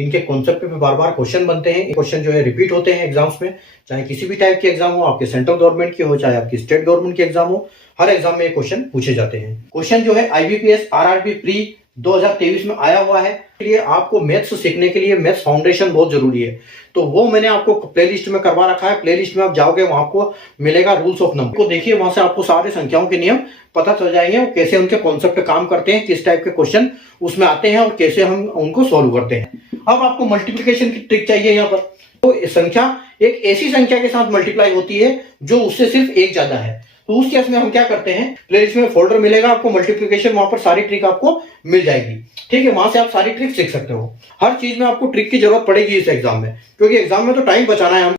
इनके कॉन्सेप्ट पे बार बार क्वेश्चन बनते हैं। क्वेश्चन जो है रिपीट होते हैं एग्जाम्स में, चाहे किसी भी टाइप की एग्जाम हो, आपके सेंट्रल गवर्नमेंट की हो चाहे आपकी स्टेट गवर्नमेंट की एग्जाम हो, हर एग्जाम में ये क्वेश्चन पूछे जाते हैं। क्वेश्चन जो है आईबीपीएस आरआरबी प्री 2023 में आया हुआ है। लिए आपको मैथ्स सीखने के लिए मैथ्स फाउंडेशन बहुत जरूरी है, तो वो मैंने आपको प्लेलिस्ट में करवा रखा है। प्लेलिस्ट में आप जाओगे वहां आपको मिलेगा रूल्स ऑफ नंबर को देखिए, वहां से आपको सारे संख्याओं के नियम पता चल जाएंगे, कैसे उनके कॉन्सेप्ट काम करते हैं, किस टाइप के क्वेश्चन उसमें आते हैं और कैसे हम उनको सॉल्व करते हैं। अब आपको मल्टीप्लिकेशन की ट्रिक चाहिए यहाँ पर। तो संख्या एक ऐसी संख्या के साथ मल्टीप्लाई होती है जो उससे सिर्फ एक ज्यादा है, तो उस केस में हम क्या करते हैं, प्लेलिस्ट में फोल्डर मिलेगा आपको मल्टीप्लिकेशन, वहां पर सारी ट्रिक आपको मिल जाएगी। ठीक है, वहां से आप सारी ट्रिक सीख सकते हो। हर चीज में आपको ट्रिक की जरूरत पड़ेगी इस एग्जाम में, क्योंकि एग्जाम में तो टाइम बचाना है हम।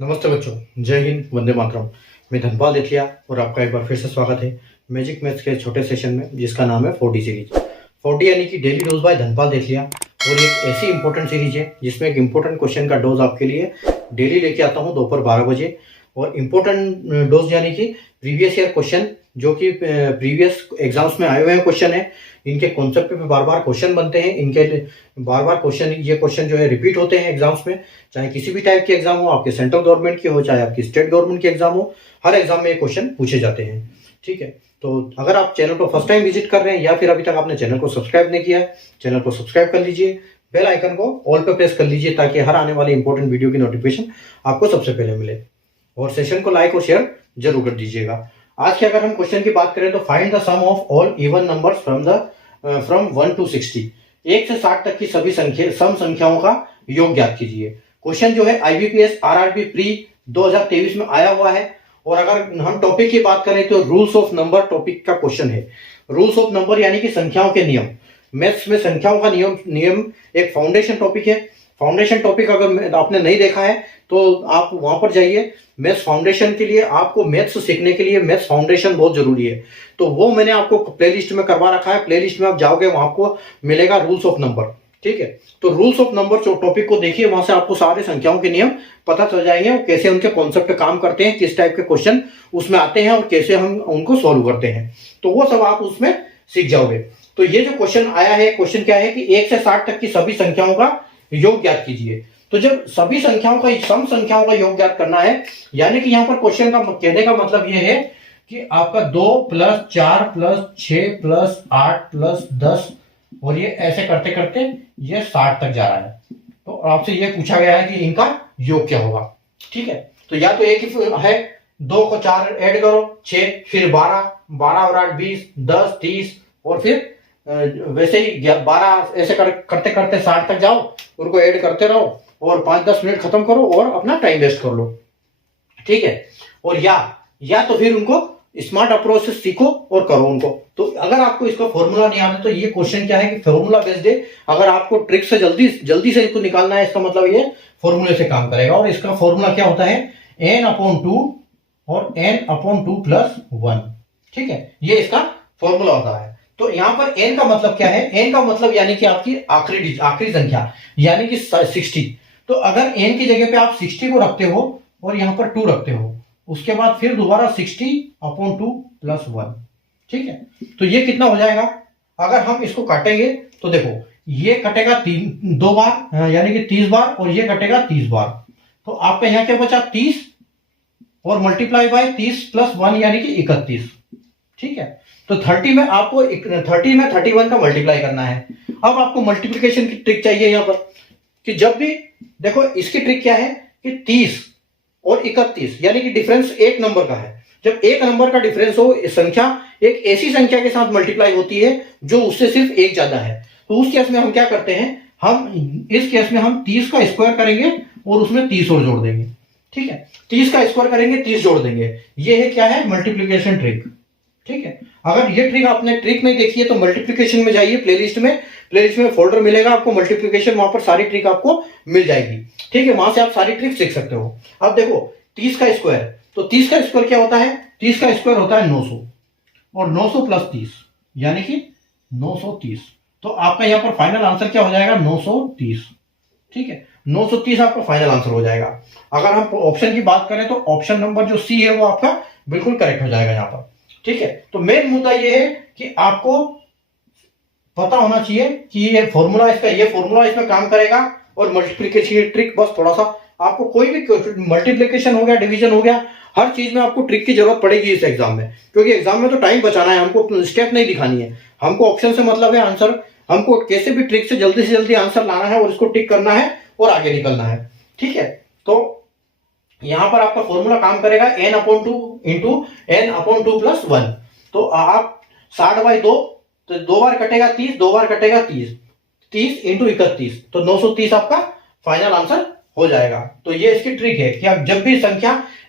नमस्ते बच्चों, जय हिंद, वंदे मातरम। मैं धनपाल देथिया और आपका एक बार फिर से स्वागत है मैजिक मैथ्स के छोटे सेशन में, जिसका नाम है 4D सीरीज। 4D यानी कि डेली डोज बाय धनपाल देथिया, और एक ऐसी इंपॉर्टेंट सीरीज है जिसमें एक इंपॉर्टेंट क्वेश्चन का डोज आपके लिए डेली लेके आता हूँ दोपहर 12 बजे। और इम्पोर्टेंट डोज यानी कि प्रीवियस ईयर क्वेश्चन, जो कि प्रीवियस एग्जाम्स में आए हुए हैं क्वेश्चन है, इनके कॉन्सेप्ट पे बार बार क्वेश्चन बनते हैं, इनके बार बार ये क्वेश्चन जो है रिपीट होते हैं एग्जाम्स में, चाहे किसी भी टाइप की एग्जाम हो, आपके सेंट्रल गवर्नमेंट की हो चाहे आपकी स्टेट गवर्नमेंट की एग्जाम हो, हर एग्जाम में ये क्वेश्चन पूछे जाते हैं। ठीक है, तो अगर आप चैनल को फर्स्ट टाइम विजिट कर रहे हैं या फिर अभी तक आपने चैनल को सब्सक्राइब नहीं किया है, चैनल को सब्सक्राइब कर लीजिए, बेल आइकन को ऑल पे प्रेस कर लीजिए, ताकि हर आने वाली इंपॉर्टेंट वीडियो की नोटिफिकेशन आपको सबसे पहले मिले। और सेशन को लाइक और शेयर जरूर कर दीजिएगा। आज के अगर हम क्वेश्चन की बात करें तो find the sum of all even numbers from 1 to 60, 1 से 60 तक की सभी सम संख्याओं का योग ज्ञात कीजिए। क्वेश्चन जो है आईबीपीएस आरआरबी प्री 2023 में आया हुआ है। और अगर हम टॉपिक की बात करें तो रूल्स ऑफ नंबर टॉपिक का क्वेश्चन है। रूल्स ऑफ नंबर यानी कि संख्याओं के नियम। मैथ्स में संख्याओं का नियम एक फाउंडेशन टॉपिक है। फाउंडेशन टॉपिक अगर आपने नहीं देखा है तो आप वहां पर जाइए। मैथ्स फाउंडेशन के लिए, आपको मैथ्स सीखने के लिए मैथ्स फाउंडेशन बहुत जरूरी है, तो वो मैंने आपको प्लेलिस्ट में करवा रखा है। प्लेलिस्ट में आप जाओगे वहां आपको मिलेगा रूल्स ऑफ नंबर। ठीक है, तो रूल्स ऑफ नंबर जो टॉपिक को देखिए, वहां से आपको सारे संख्याओं के नियम पता चल जाएंगे और कैसे उनके कॉन्सेप्ट काम करते हैं, किस टाइप के क्वेश्चन उसमें आते हैं और कैसे हम उनको सॉल्व करते हैं, तो वो सब आप उसमें सीख जाओगे। तो ये जो क्वेश्चन आया है, क्वेश्चन क्या है कि 1 से 60 तक की सभी संख्याओं का योग ज्ञात कीजिए। तो जब सभी संख्याओं का, सम संख्याओं का योग ज्ञात करना है, यानी कि यहाँ पर क्वेश्चन का कहने का मतलब ये है कि आपका 2 + 4 + 6 + 8 + 10, और ये ऐसे करते करते ये 60 तक जा रहा है। तो आपसे ये पूछा गया है कि इनका योग क्या होगा। ठीक है, तो या तो एक ही है, 2 को 4 ऐड करो 6, फिर 12, 12 और 8 20, 10 30, और फिर वैसे ही 12 ऐसे करते करते 60 तक जाओ, उनको ऐड करते रहो और 5-10 मिनट खत्म करो और अपना टाइम वेस्ट कर लो। ठीक है, और या तो फिर उनको स्मार्ट अप्रोच से सीखो और करो उनको। तो अगर आपको इसका फॉर्मूला नहीं आता तो ये क्वेश्चन क्या है कि फॉर्मूला बेस्ड है। अगर आपको ट्रिक से जल्दी से इसको निकालना है, इसका मतलब ये फॉर्मूले से काम करेगा। और इसका फॉर्मूला क्या होता है, n/2 और n/2 + 1। ठीक है, ये इसका फॉर्मूला होता है। तो यहां पर n का मतलब क्या है, n का मतलब यानी कि आपकी आखिरी संख्या, यानी कि 60। तो अगर n की जगह पे आप 60 को रखते हो और यहां पर 2 रखते हो, उसके बाद फिर दोबारा 60/2 + 1। ठीक है, तो ये कितना हो जाएगा, अगर हम इसको काटेंगे तो देखो ये कटेगा 2 बार यानी कि 30 बार, और ये कटेगा 30 बार। तो आपका यहाँ क्या बचा 30, और मल्टीप्लाई बाय 30 + 1 यानी कि 31। ठीक है, तो 30 में आपको 30 में 31 का मल्टीप्लाई करना है। अब आपको मल्टीप्लिकेशन की ट्रिक चाहिए यहाँ पर, कि जब भी देखो इसकी ट्रिक क्या है कि 30 और 31 यानी कि डिफरेंस एक नंबर का है। जब एक नंबर का डिफरेंस हो, संख्या एक ऐसी संख्या के साथ मल्टीप्लाई होती है जो उससे सिर्फ एक ज्यादा है, तो उस केस में हम क्या करते हैं, इस केस में हम 30 का स्क्वायर करेंगे और उसमें 30 और जोड़ देंगे। ठीक है, 30 का स्क्वायर करेंगे, 30 जोड़ देंगे। ये है क्या है, मल्टीप्लिकेशन ट्रिक। ठीक है, अगर ये ट्रिक आपने नहीं देखी है तो मल्टीप्लिकेशन में जाइए, प्लेलिस्ट में फोल्डर मिलेगा आपको मल्टीप्लिकेशन, वहां पर सारी ट्रिक आपको मिल जाएगी। ठीक है, वहां से आप सारी ट्रिक सीख सकते हो। अब देखो 30 का स्क्वायर, तो 30 का स्क्वायर क्या होता है, 30 का स्क्वायर होता है 900, और 900 + 30 यानी कि 930। तो आपका यहाँ पर फाइनल आंसर क्या हो जाएगा, 930। ठीक है, 930 आपका फाइनल आंसर हो जाएगा। अगर हम ऑप्शन की बात करें तो ऑप्शन नंबर जो सी है वो आपका बिल्कुल करेक्ट हो जाएगा यहाँ पर। ठीक है, तो मेन मुद्दा ये है कि आपको पता होना चाहिए कि ये फॉर्मूला इसका, ये फॉर्मूला इसमें काम करेगा, और मल्टीप्लिकेशन की ट्रिक बस थोड़ा सा आपको, कोई भी मल्टीप्लिकेशन हो गया, डिवीजन हो गया, हर चीज में आपको ट्रिक की जरूरत पड़ेगी इस एग्जाम में, क्योंकि एग्जाम में तो टाइम बचाना है, हमको स्टेप नहीं दिखानी है, हमको ऑप्शन से मतलब है आंसर, हमको कैसे भी ट्रिक से जल्दी आंसर लाना है और इसको टिक करना है और आगे निकलना है। ठीक है, तो यहां पर आपका फॉर्मूला काम करेगा n/2 इंटू n/2 + 1। तो आप 60/2, तो 2 बार कटेगा 30, 2 बार कटेगा 30, 30 इंटू 31, तो 930 आपका फाइनल आंसर हो जाएगा। तो ये इसकी ट्रिक है कि आप जब भी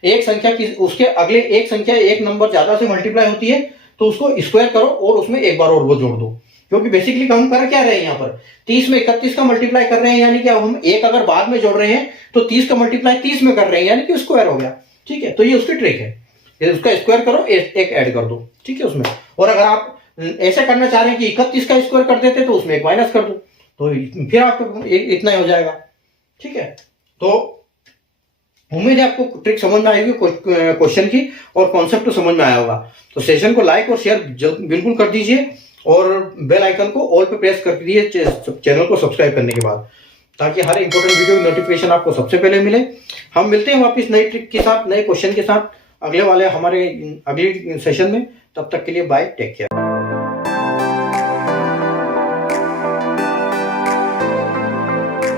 एक संख्या की उसके अगले एक संख्या एक नंबर ज्यादा से मल्टीप्लाई होती है तो उसको स्क्वायर करो और उसमें एक बार और वो जोड़ दो, क्योंकि बेसिकली हम कर क्या रहे हैं यहाँ पर 30 में 31 का मल्टीप्लाई कर रहे हैं, यानी कि अब हम एक अगर बाद में जोड़ रहे हैं तो 30 का मल्टीप्लाई 30 में कर रहे हैं, यानी कि स्क्वायर हो गया। ठीक है, तो ये उसकी ट्रिक है, उसका स्क्वायर करो, एक ऐड कर दो। ठीक है उसमें, और अगर आप ऐसे करना चाह रहे हैं कि 31 का स्क्वायर कर देते तो उसमें एक माइनस कर दो, तो फिर आपको इतना ही हो जाएगा। ठीक है, तो उम्मीद है आपको ट्रिक समझ में आएगी क्वेश्चन की, और कॉन्सेप्ट तो समझ में आया होगा। तो सेशन को लाइक और शेयर बिल्कुल कर दीजिए, और बेल आइकन को ऑल पे प्रेस कर दीजिए चैनल को सब्सक्राइब करने के बाद, ताकि हर इंपॉर्टेंट वीडियो की नोटिफिकेशन आपको सबसे पहले मिले। हम मिलते हैं वापस नई ट्रिक के साथ, नए क्वेश्चन के साथ अगले सेशन में। तब तक के लिए बाय, टेक केयर।